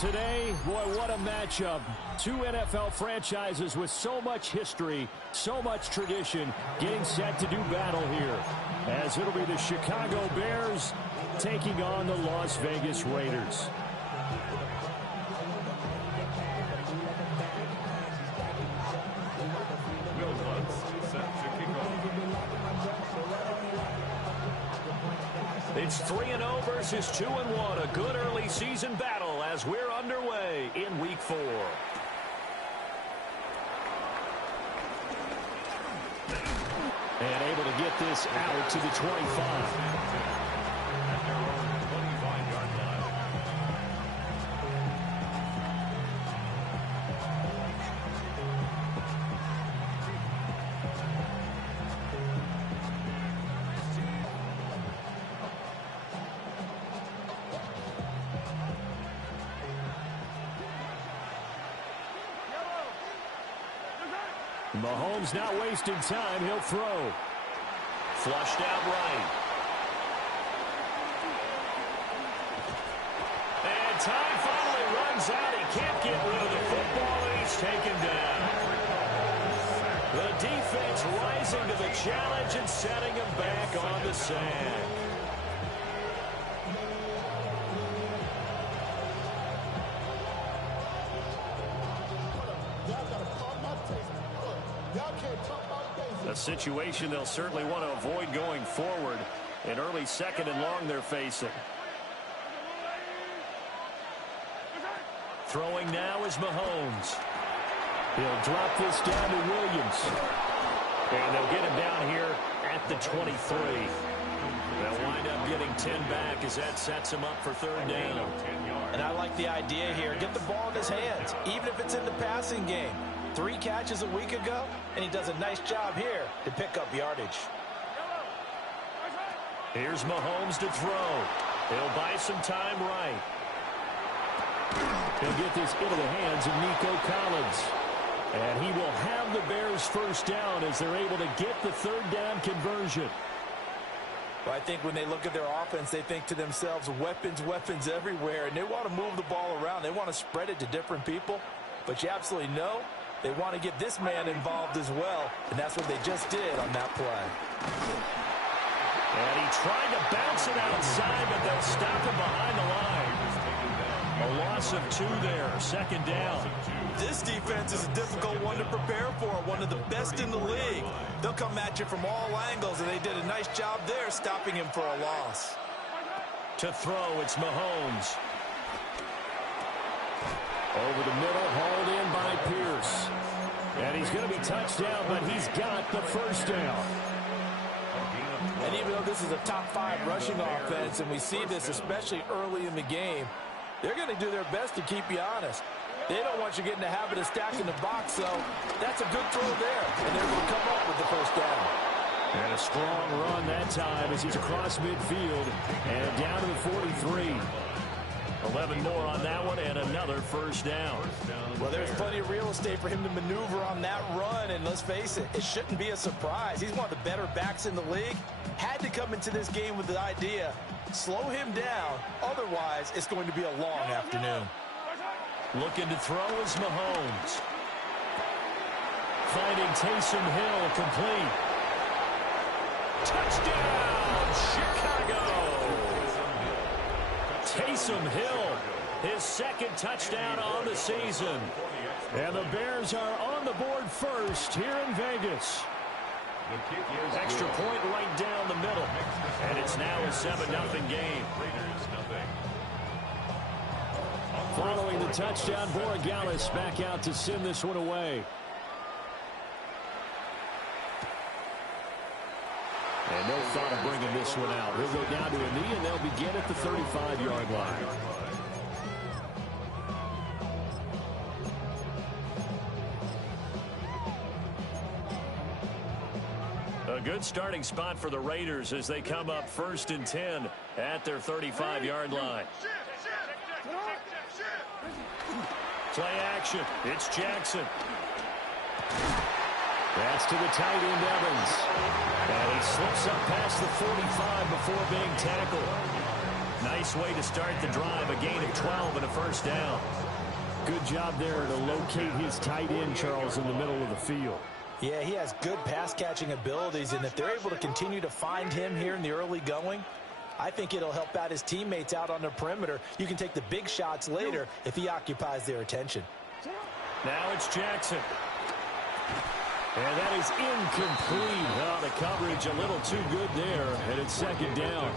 today, boy, what a matchup. Two NFL franchises with so much history, so much tradition, getting set to do battle here. As it'll be the Chicago Bears taking on the Las Vegas Raiders. It's 3-0 versus 2-1. A good early season battle as we're underway in Week 4. And able to get this out to the 25. Mahomes not wasting time. He'll throw. Flushed out right. And time finally runs out. He can't get rid of the football, and he's taken down. The defense rising to the challenge and setting him back on the sand. A situation they'll certainly want to avoid going forward. An early second and long they're facing. Throwing now is Mahomes. He'll drop this down to Williams. And they'll get him down here at the 23. They'll wind up getting 10 back as that sets him up for third down. And I like the idea here. Get the ball in his hands, even if it's in the passing game. 3 catches a week ago, and he does a nice job here to pick up yardage. Here's Mahomes to throw. He'll buy some time right. He'll get this into the hands of Nico Collins. And he will have the Bears first down as they're able to get the third down conversion. Well, I think when they look at their offense, they think to themselves, weapons, weapons everywhere, and they want to move the ball around. They want to spread it to different people, but you absolutely know they want to get this man involved as well, and that's what they just did on that play. And he tried to bounce it outside, but they'll stop him behind the line. A loss of 2 there, second down. This defense is a difficult one to prepare for, one of the best in the league. They'll come at you from all angles, and they did a nice job there stopping him for a loss. To throw, it's Mahomes. Over the middle, hauled in by Pierce. And he's going to be touched down, but he's got the first down. And even though this is a top 5 rushing offense, and we see this especially early in the game, they're going to do their best to keep you honest. They don't want you getting the habit of stacking the box, so that's a good throw there. And they're going to come up with the first down. And a strong run that time as he's across midfield and down to the 43. 11 more on that one and another first down. Well, there's plenty of real estate for him to maneuver on that run, and let's face it, it shouldn't be a surprise. He's one of the better backs in the league. Had to come into this game with the idea, slow him down, otherwise it's going to be a long afternoon. Looking to throw is Mahomes. Finding Taysom Hill complete. Touchdown, Chicago! Taysom Hill, his second touchdown on the season. And the Bears are on the board first here in Vegas. Extra point right down the middle. And it's now a 7-0 game. Following the touchdown, Borregales back out to send this one away. And no thought of bringing this one out. He'll go down to a knee, and they'll begin at the 35-yard line. A good starting spot for the Raiders as they come up 1st and 10 at their 35-yard line. Play action. It's Jackson. That's to the tight end, Evans. And he slips up past the 45 before being tackled. Nice way to start the drive, a gain of 12 and a first down. Good job there to locate his tight end, Charles, in the middle of the field. Yeah, he has good pass-catching abilities, and if they're able to continue to find him here in the early going, I think it'll help out his teammates out on the perimeter. You can take the big shots later if he occupies their attention. Now it's Jackson. And that is incomplete. Oh, the coverage a little too good there, and it's second down.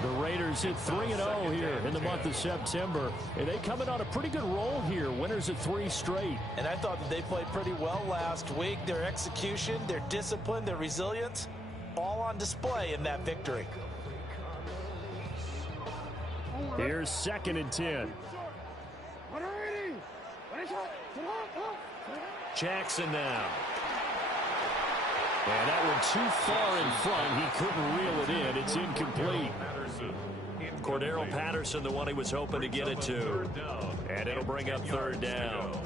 The Raiders hit 3-0 here in the month of September, and they come in on a pretty good roll here, winners of 3 straight. And I thought that they played pretty well last week. Their execution, their discipline, their resilience, all on display in that victory. Here's 2nd and 10. Jackson now. And that one too far in front. He couldn't reel it in. It's incomplete. Cordero Patterson, the one he was hoping to get it to. And it'll bring up 3rd down.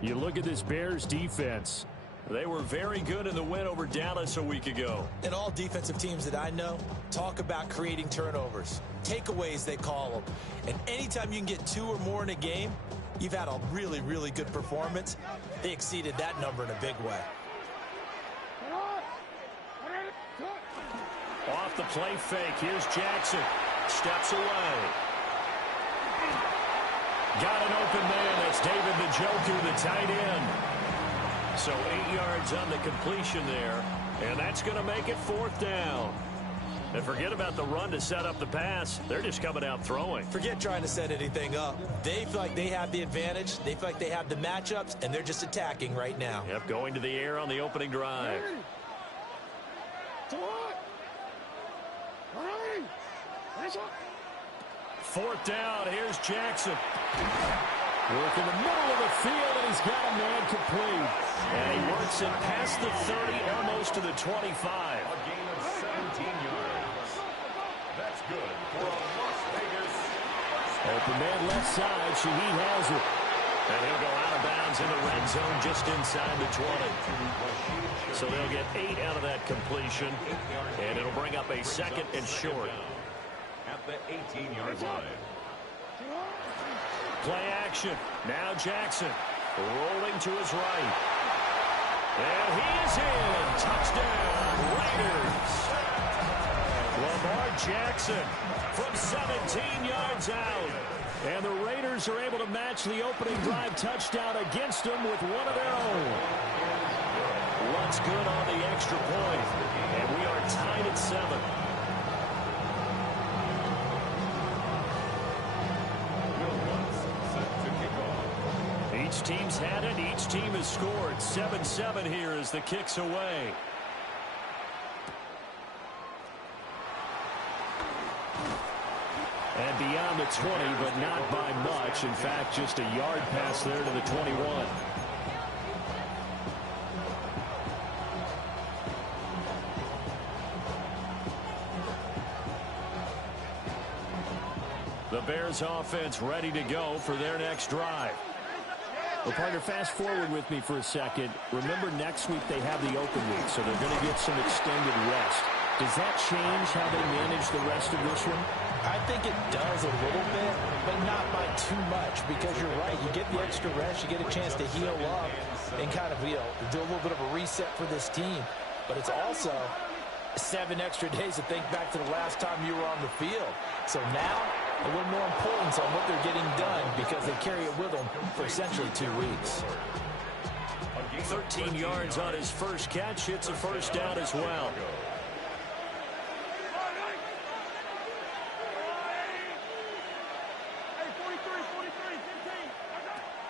You look at this Bears defense. They were very good in the win over Dallas a week ago. And all defensive teams that I know talk about creating turnovers. Takeaways, they call them. And anytime you can get 2 or more in a game, you've had a really, really good performance. They exceeded that number in a big way. Off the play fake. Here's Jackson. Steps away. Got an open man. That's David Njoku, the tight end. So 8 yards on the completion there. And that's going to make it 4th down. And forget about the run to set up the pass. They're just coming out throwing. Forget trying to set anything up. They feel like they have the advantage. They feel like they have the matchups, and they're just attacking right now. Yep, going to the air on the opening drive. Fourth down. Here's Jackson. Work in the middle of the field, and he's got a man complete. And he works it past the 30, almost to the 25. A gain of 17 yards. That's good for a Las Vegas. Open man left side. Shaheed has it. And he'll go out of bounds in the red zone just inside the 20. So they'll get 8 out of that completion. And it'll bring up a 2nd and short. At the 18-yard line. Play action. Now Jackson rolling to his right. And he is in. Touchdown, Raiders. Lamar Jackson from 17 yards out. And the Raiders are able to match the opening drive touchdown against them with one of their own. What's good on the extra point? And we are tied at 7. Each team's had it. Each team has scored. 7-7 here as the kick's away. And beyond the 20, but not by much. In fact, just a yard pass there to the 21. The Bears offense ready to go for their next drive. Well, partner, fast forward with me for a second. Remember, next week they have the open week, so they're going to get some extended rest. Does that change how they manage the rest of this one? I think it does a little bit, but not by too much, because you're right. You get the extra rest, you get a chance to heal up and kind of, do a little bit of a reset for this team. But it's also 7 extra days to think back to the last time you were on the field. So now, a little more importance on what they're getting done because they carry it with them for essentially 2 weeks. 13 yards on his first catch. It's a first down as well.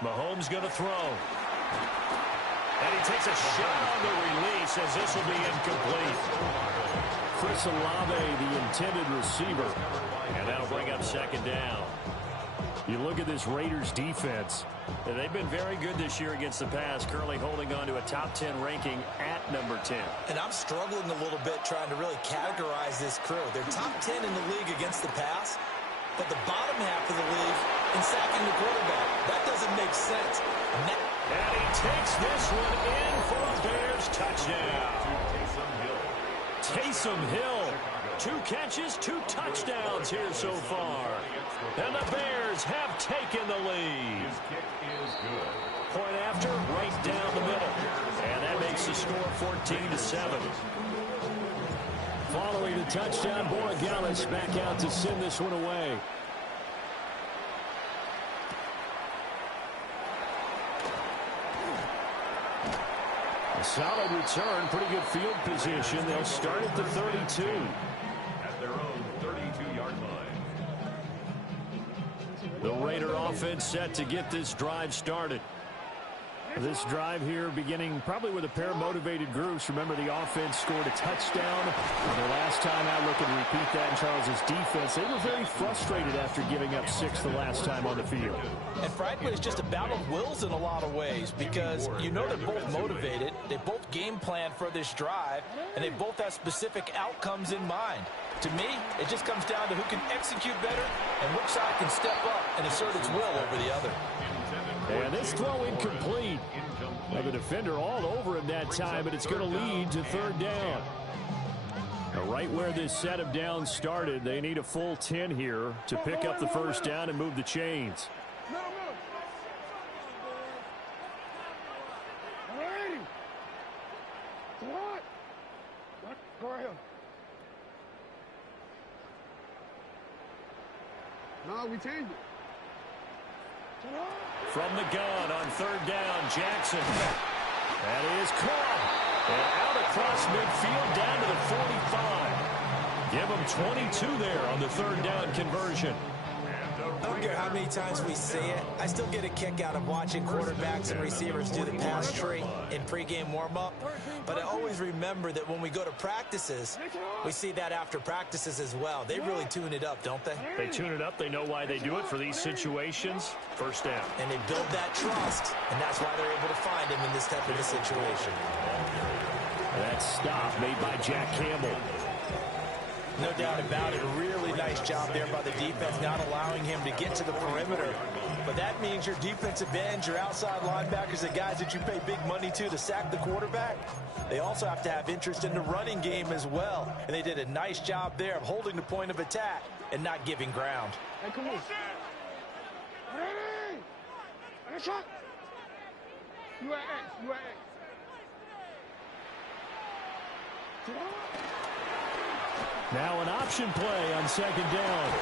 Mahomes going to throw. And he takes a shot on the release as this will be incomplete. Chris Olave, the intended receiver. And that'll bring up 2nd down. You look at this Raiders defense. They've been very good this year against the pass, currently holding on to a top 10 ranking at number 10. And I'm struggling a little bit trying to really categorize this crew. They're top 10 in the league against the pass, but the bottom half of the league in sacking the quarterback. That doesn't make sense. And he takes this one in for a Bears touchdown. Taysom Hill 2 catches, 2 touchdowns here so far. And the Bears have taken the lead. His kick is good. Point after, right down the middle. And that makes the score 14-7. Following the touchdown, Borregales back out to send this one away. A solid return, pretty good field position. They'll start at the 32. At their own 32-yard line. The Raider offense set to get this drive started. This drive here beginning probably with a pair of motivated groups. Remember, the offense scored a touchdown. The last time out, looking to repeat that in Charles's defense. They were very frustrated after giving up 6 the last time on the field. And frankly, it's just a battle of wills in a lot of ways because you know they're both motivated. They both game plan for this drive, and they both have specific outcomes in mind. To me, it just comes down to who can execute better and which side can step up and assert its will over the other. And this throw incomplete. Now the defender all over him that time, but it's going to lead to 3rd down. Now right where this set of downs started, they need a full 10 here to pick up the 1st down and move the chains. Go ahead. No, we changed it. From the gun on 3rd down, Jackson. That is caught. And out across midfield down to the 45. Give them 22 there on the 3rd down conversion. I don't care how many times we see it. I still get a kick out of watching quarterbacks and receivers do the pass tree in pregame warm-up. But I always remember that when we go to practices, we see that after practices as well. They really tune it up, don't they? They tune it up. They know why they do it for these situations. 1st down. And they build that trust, and that's why they're able to find him in this type of a situation. That stop made by Jack Campbell. No doubt about it. A really nice job there by the defense, not allowing him to get to the perimeter. But that means your defensive ends, your outside linebackers, the guys that you pay big money to sack the quarterback, they also have to have interest in the running game as well. And they did a nice job there of holding the point of attack and not giving ground. Hey, come on. Hey! Hey, shot! You at X. You at X. Now an option play on 2nd down.